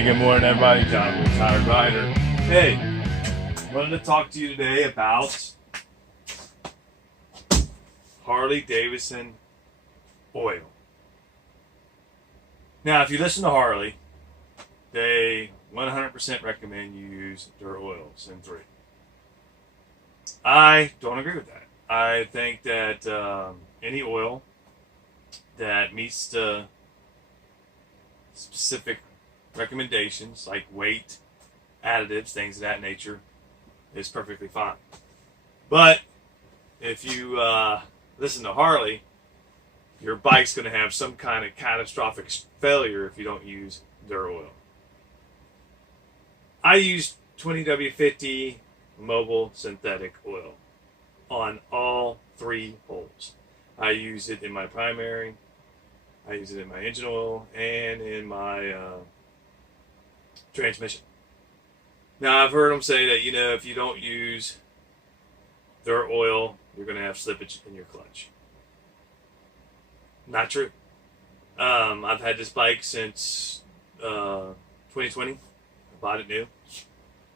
Hey, good morning, everybody. John, retired rider. Hey, wanted to talk to you today about Harley Davidson oil. Now, if you listen to Harley, they 100% recommend you use their oil, Sim 3. I don't agree with that. I think that any oil that meets the specific recommendations like weight, additives, things of that nature is perfectly fine. But if you listen to Harley, your bike's going to have some kind of catastrophic failure if you don't use their oil. I use 20W50 mobile synthetic oil on all three holes. I use it in my primary, I use it in my engine oil, and in my transmission. Now, I've heard them say that, if you don't use their oil, you're going to have slippage in your clutch. Not true. I've had this bike since 2020. I bought it new.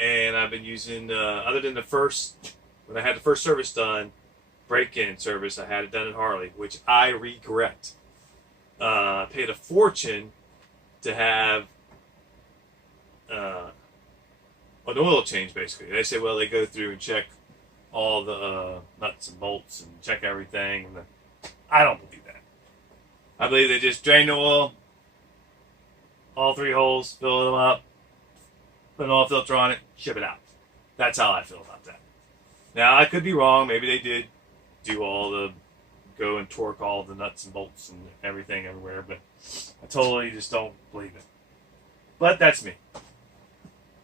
And I've been using, other than when I had the first service done, break-in service, I had it done at Harley, which I regret. I paid a fortune to have an oil change, basically. They say, well, they go through and check all the nuts and bolts and check everything. And I don't believe that. I believe they just drain the oil, all three holes, fill them up, put an oil filter on it, ship it out. That's how I feel about that. Now, I could be wrong. Maybe they did go and torque all the nuts and bolts and everything everywhere, but I totally just don't believe it. But that's me.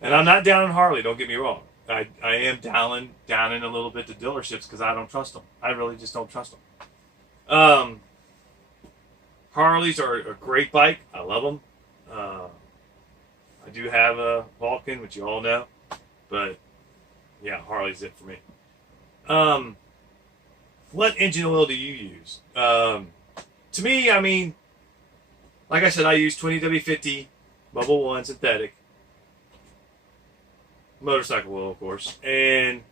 And I'm not down on Harley, don't get me wrong. I am down in a little bit the dealerships because I don't trust them. I really just don't trust them. Harleys are a great bike. I love them. I do have a Vulcan, which you all know. But, yeah, Harley's it for me. What engine oil do you use? To me, like I said, I use 20W50 Bubble 1 synthetic. Motorcycle oil, of course. And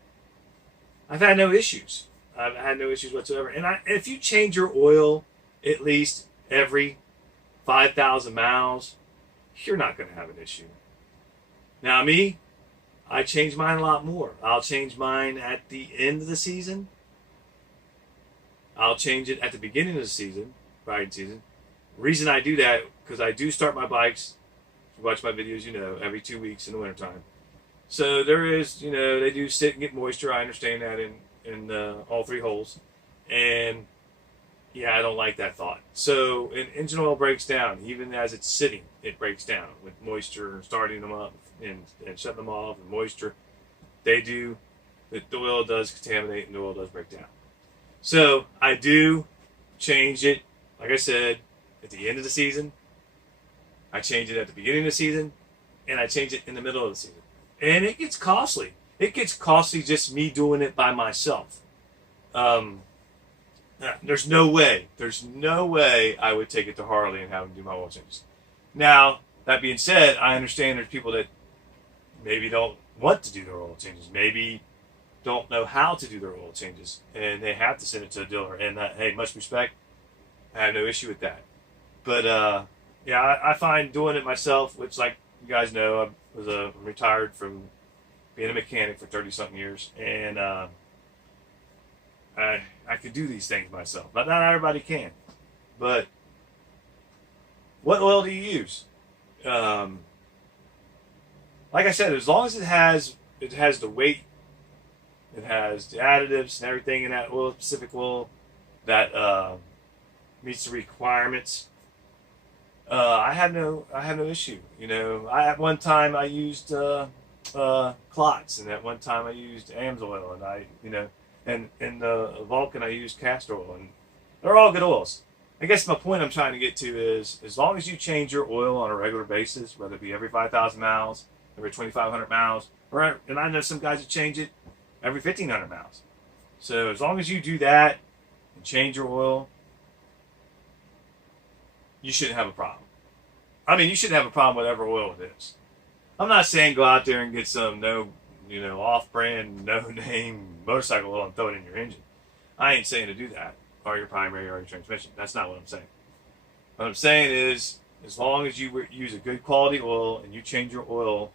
I've had no issues. I've had no issues whatsoever. And if you change your oil at least every 5,000 miles, you're not going to have an issue. Now, me, I change mine a lot more. I'll change mine at the end of the season. I'll change it at the beginning of the season, riding season. The reason I do that, because I do start my bikes, if you watch my videos, every 2 weeks in the wintertime. So there is, they do sit and get moisture. I understand that in all three holes. And, yeah, I don't like that thought. So an engine oil breaks down. Even as it's sitting, it breaks down with moisture, starting them up and shutting them off and moisture. The oil does contaminate and the oil does break down. So I do change it, like I said, at the end of the season. I change it at the beginning of the season. And I change it in the middle of the season. And it gets costly. It gets costly just me doing it by myself. There's no way I would take it to Harley and have them do my oil changes. Now, that being said, I understand there's people that maybe don't want to do their oil changes. Maybe don't know how to do their oil changes. And they have to send it to a dealer. And hey, much respect. I have no issue with that. But, yeah, I find doing it myself, which, like you guys know, I'm retired from being a mechanic for 30-something years. And I could do these things myself. But not everybody can. But what oil do you use? Like I said, as long as it has the weight, it has the additives and everything in that oil, specific oil that meets the requirements. I have no issue. At one time I used Klotz, and at one time I used Amsoil, and in the Vulcan I used castor oil, and they're all good oils. I guess my point I'm trying to get to is, as long as you change your oil on a regular basis, whether it be every 5,000 miles, every 2,500 miles, and I know some guys that change it every 1,500 miles. So as long as you do that and change your oil, you shouldn't have a problem. I mean, you shouldn't have a problem with whatever oil it is. I'm not saying go out there and get some off-brand, no-name motorcycle oil and throw it in your engine. I ain't saying to do that, or your primary or your transmission. That's not what I'm saying. What I'm saying is, as long as you use a good quality oil and you change your oil,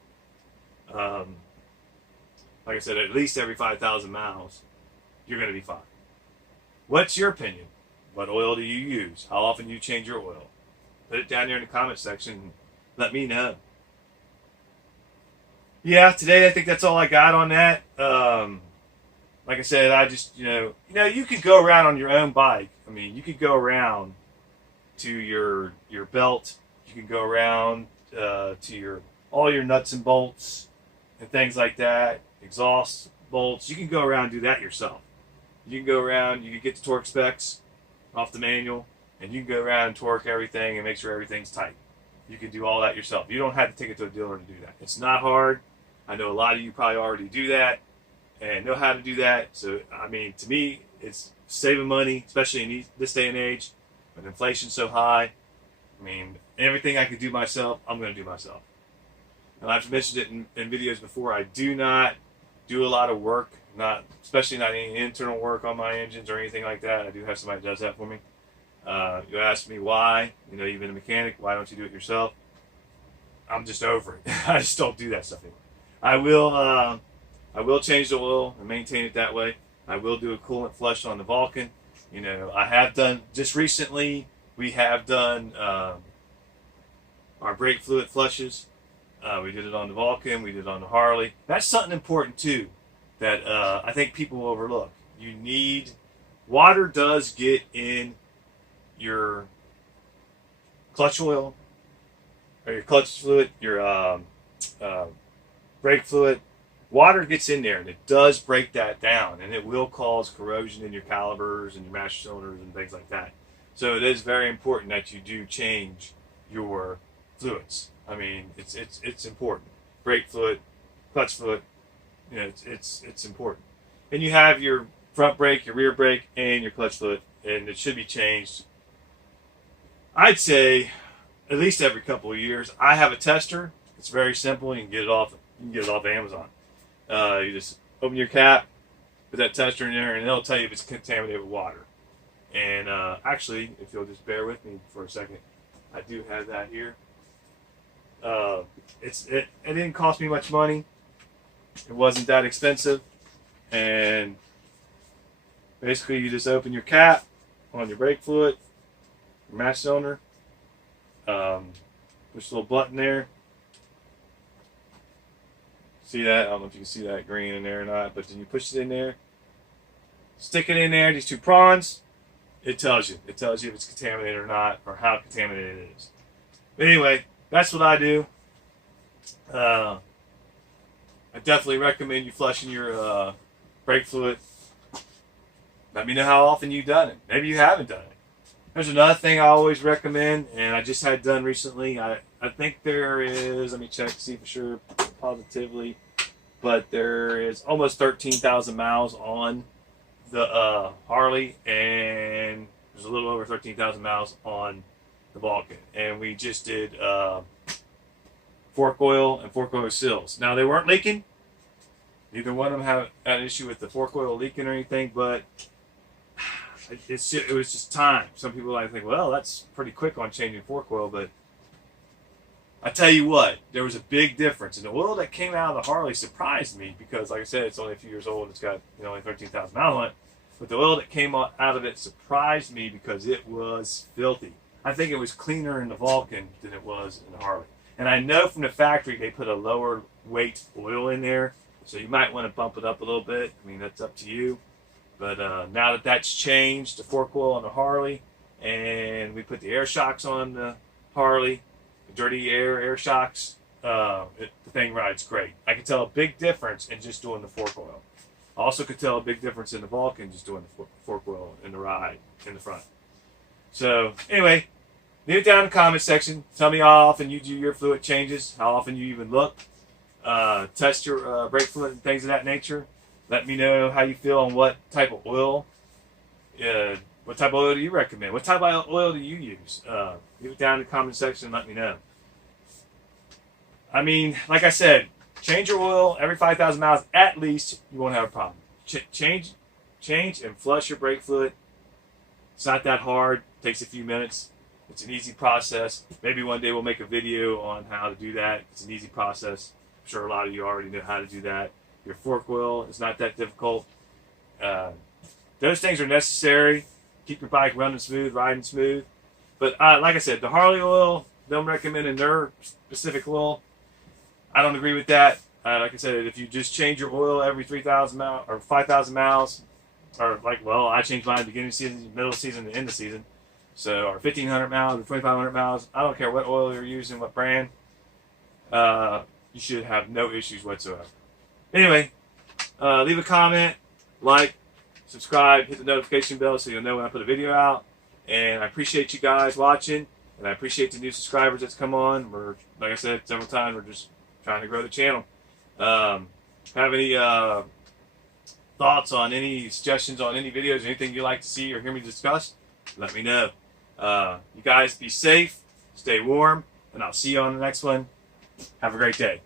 like I said, at least every 5,000 miles, you're going to be fine. What's your opinion? What oil do you use? How often do you change your oil? Put it down there in the comment section. Let me know. Yeah, today I think that's all I got on that. Like I said, I just, you could go around on your own bike. I mean, you could go around to your belt. You can go around to all your nuts and bolts and things like that, exhaust bolts. You can go around and do that yourself. You can go around, you can get the torque specs off the manual, and you can go around and torque everything and make sure everything's tight. You can do all that yourself. You don't have to take it to a dealer to do that. It's not hard. I know a lot of you probably already do that and know how to do that. So, I mean, to me, it's saving money, especially in this day and age when inflation's so high. I mean, everything I could do myself, I'm going to do myself. And I've mentioned it in videos before. I do not do a lot of work, especially not any internal work on my engines or anything like that. I do have somebody that does that for me. You ask me why, you've been a mechanic, why don't you do it yourself? I'm just over it. I just don't do that stuff anymore. I will change the oil and maintain it that way. I will do a coolant flush on the Vulcan. I have done, just recently, we have done our brake fluid flushes. We did it on the Vulcan, we did it on the Harley. That's something important too that I think people overlook. Water does get in your clutch oil, or your clutch fluid, your brake fluid. Water gets in there and it does break that down, and it will cause corrosion in your calipers and your master cylinders and things like that. So it is very important that you do change your fluids. I mean, it's important. Brake fluid, clutch fluid, it's important. And you have your front brake, your rear brake, and your clutch fluid, and it should be changed, I'd say, at least every couple of years. I have a tester. It's very simple. You can get it off Amazon. You just open your cap, put that tester in there, and it'll tell you if it's contaminated with water. And actually, if you'll just bear with me for a second, I do have that here. It didn't cost me much money. It wasn't that expensive. And basically, you just open your cap on your brake fluid, your master cylinder. Push a little button there. See that? I don't know if you can see that green in there or not, but then you push it in there, stick it in there, these two prongs, it tells you. It tells you if it's contaminated or not, or how contaminated it is. But anyway, that's what I do. I definitely recommend you flushing your brake fluid. Let me know how often you've done it. Maybe you haven't done it. There's another thing I always recommend, and I just had done recently. I think there is, let me check to see for sure, positively, but there is almost 13,000 miles on the Harley, and there's a little over 13,000 miles on the Vulcan. And we just did fork oil and fork oil seals. Now, they weren't leaking. Neither one of them had an issue with the fork oil leaking or anything, but it was just time. Some people might think, well, that's pretty quick on changing fork oil, but I tell you what, there was a big difference. And the oil that came out of the Harley surprised me because, like I said, it's only a few years old. It's got only 13,000 miles on it. But the oil that came out of it surprised me because it was filthy. I think it was cleaner in the Vulcan than it was in the Harley. And I know from the factory they put a lower weight oil in there, so you might want to bump it up a little bit. I mean, that's up to you. But now that that's changed, the fork oil on the Harley, and we put the air shocks on the Harley, the dirty air shocks, the thing rides great. I could tell a big difference in just doing the fork oil. I also could tell a big difference in the Vulcan just doing the fork oil in the ride in the front. So anyway, leave it down in the comment section. Tell me how often you do your fluid changes, how often you even look, test your brake fluid and things of that nature. Let me know how you feel on what type of oil. What type of oil do you recommend? What type of oil do you use? Leave it down in the comment section and let me know. I mean, like I said, change your oil every 5,000 miles at least. You won't have a problem. Change and flush your brake fluid. It's not that hard. It takes a few minutes. It's an easy process. Maybe one day we'll make a video on how to do that. It's an easy process. I'm sure a lot of you already know how to do that. Your fork oil is not that difficult. Those things are necessary. Keep your bike running smooth, riding smooth. But like I said, the Harley oil, them recommending their specific oil. I don't agree with that. Like I said, if you just change your oil every 3,000 miles or 5,000 miles, or well, I changed mine at the beginning of the season, middle of the season, and end of the season. So, or 1,500 miles, or 2,500 miles. I don't care what oil you're using, what brand. You should have no issues whatsoever. Anyway, leave a comment, like, subscribe, hit the notification bell so you'll know when I put a video out. And I appreciate you guys watching, and I appreciate the new subscribers that's come on. We're, like I said several times, we're just trying to grow the channel. Have any thoughts on any suggestions on any videos, anything you'd like to see or hear me discuss? Let me know. You guys be safe, stay warm, and I'll see you on the next one. Have a great day.